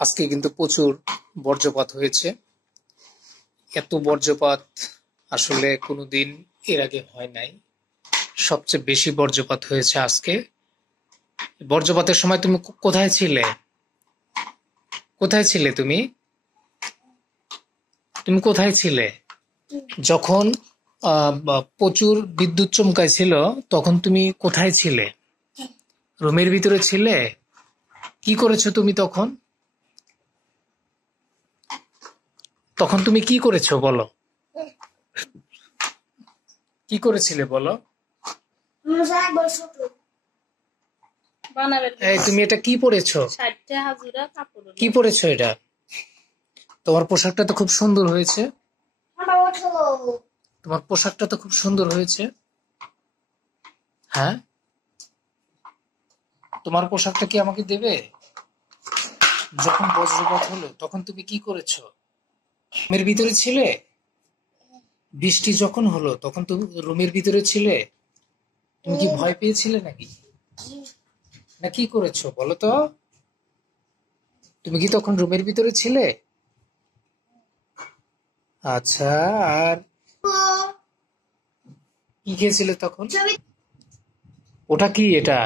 আজকে কিন্তু প্রচুর বজ্রপাত হয়েছে। এত বজ্রপাত আসলে কোনোদিন এর আগে হয় নাই। সবচেয়ে বেশি বজ্রপাত হয়েছে আজকে। বজ্রপাতের সময় তুমি কোথায় ছিলে? কোথায় ছিলে তুমি? তুমি কোথায় ছিলে যখন প্রচুর বিদ্যুৎ চমকাইছিল? তখন তুমি কোথায় ছিলে? রুমের ভিতরে ছিলে? কি করেছো তুমি তখন? তখন তুমি কি করেছো বলো? কি করেছিলে বলো? এই তুমি এটা কি পরেছো? কি পরেছো এটা? তোমার পোশাকটা তো খুব সুন্দর হয়েছে। তোমার পোশাকটা তো খুব সুন্দর হয়েছে। হ্যাঁ, তোমার পোশাকটা কি আমাকে দেবে? যখন বজ্রপাত হলো তখন তুমি কি করেছো? রুমের ভিতরে ছিলে? বৃষ্টি যখন হলো তখন তুমি রুমের ভিতরে ছিলে? তুমি কি ভয় পেয়েছিলে নাকি? না কি করেছো বলো তো? তুমি কি তখন রুমের ভিতরে ছিলে? আচ্ছা, আর কি খেয়েছিলে তখন? ওটা কি? এটা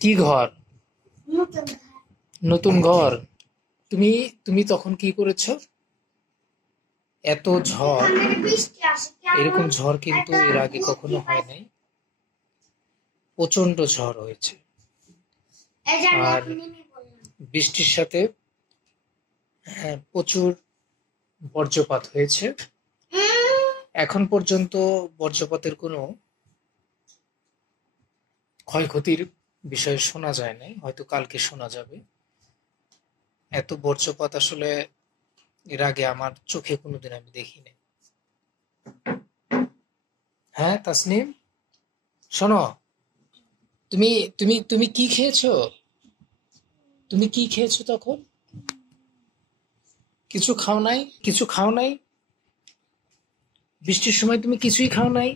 কি ঘর? নতুন ঘর। তুমি তুমি তখন কি করেছো? এত ঝড়, এরকম ঝড় কিন্তু এর আগে কখনো হয় নাই। প্রচন্ড ঝড় হয়েছে আর বৃষ্টির সাথে প্রচুর বজ্রপাত হয়েছে। এখন পর্যন্ত বজ্রপাতের কোনো ক্ষয়ক্ষতির বিষয় শোনা যায় নাই, হয়তো কালকে শোনা যাবে। এত বজ্রপাত আসলে এর আগে আমার চোখে কোনোদিন আমি দেখিনি। হ্যাঁ তাসনিম, শোনো, তুমি তুমি তুমি কি খেয়েছো? তুমি কি খেয়েছো তখন? কিছু খাও নাই? কিছু খাও নাই? বৃষ্টির সময় তুমি কিছুই খাও নাই?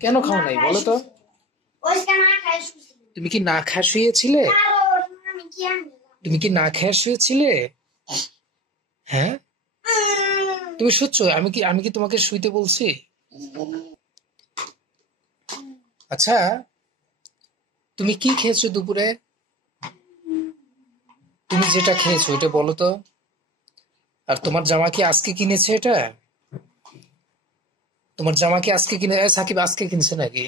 কেন খাও নাই বলো তো? তুমি কি না খেয়ে শুয়েছিলে? তুমি কি না খেয়ে শুয়েছিলে? হ্যাঁ, তুমি শুচ্ছ? আমি কি তোমাকে শুইতে বলছি? আচ্ছা, তুমি কি খেয়েছো দুপুরে? তুমি যেটা খেয়েছো এটা বলো তো। আর তোমার জামা কি আজকে কিনেছে এটা? তোমার জামা কি আজকে কিনে সাকিব আজকে কিনছে নাকি?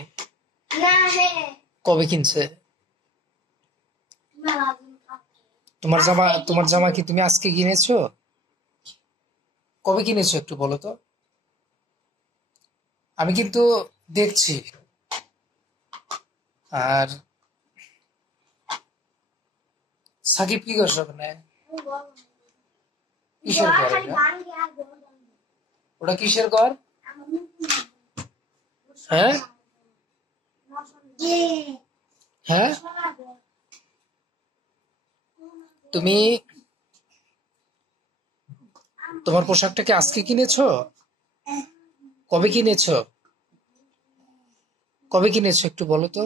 কবে কিনছে? তোমার জামা কি তুমি আজকে কিনেছো? কবে কিনেছো একটু বলো তো। আমি কিন্তু দেখছি। আর সাকিব কি করছো ওখানে? কিসের ঘর এটা? ওটা কিসের ঘর? হ্যাঁ হ্যাঁ, তুমি তোমার পোশাকটা কি আজকে কিনেছো? কবে কিনেছো? কবে কিনেছো একটু বলো তো।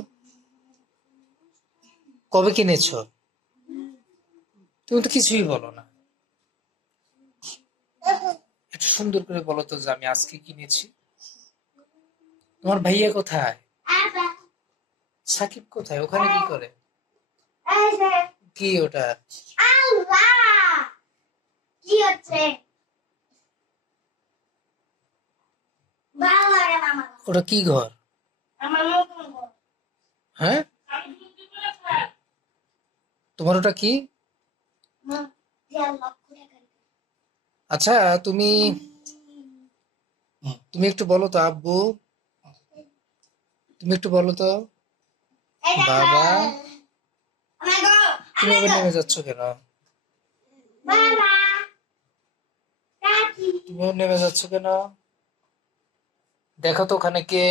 কবে কিনেছো? তুমি তো কিছুই বলো না। একটু সুন্দর করে বলো তো যে আমি আজকে কিনেছি। তোমার ভাইয়া কোথায়? সাকিব কোথায়? ওখানে কি করে? কি ওটা? ওটা কি ঘর? হ্যাঁ, তোমার ওটা কি? আচ্ছা, তুমি তুমি একটু বলো তো আব্বু, তুমি একটু বলো তো বাবা, তুমি আবার নেমে যাচ্ছ কেন? তুমিও নেমে যাচ্ছ কেন? দেখো তো ওখানে কে?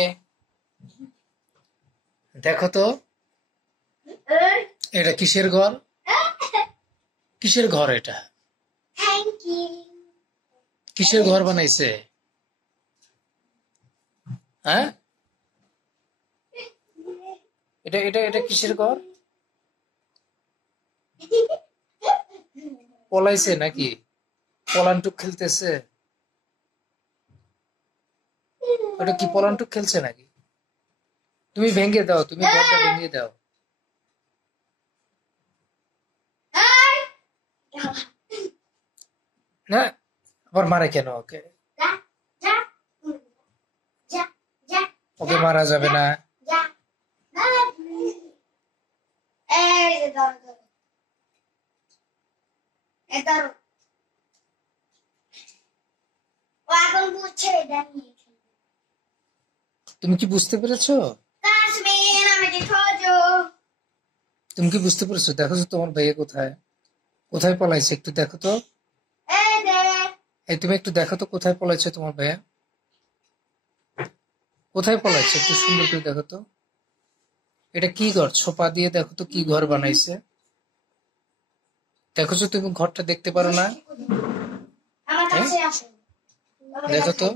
দেখো তো এটা কিসের ঘর? কিসের ঘর এটা? কিসের ঘর বানাইছে? হ্যাঁ, এটা এটা এটা কিসের ঘর? পলাইছে নাকি? পলান্টুক খেলতেছে? ওটা কি পলান্টুক খেলছে নাকি? তুমি ভেঙে দাও, তুমি ঘরটা ভেঙে দাও। না, আবার মারে কেন ওকে? ওকে মারা যাবে না। তুমি কি বুঝতে পেরেছো? তুমি কি বুঝতে পেরেছো? দেখো তো তোমার ভাইয়া কোথায়, কোথায় পলাইছে, একটু দেখো তো। এই তুমি একটু দেখো তো কোথায় পলাইছে তোমার ভাইয়া, কোথায় পলাইছে, একটু সুন্দর করে দেখো তো। এটা কি ঘর? ছোপা দিয়ে দেখো তো কি ঘর বানাইছে। দেখো তো, তুমি ঘরটা দেখতে পারো না? দেখো তো।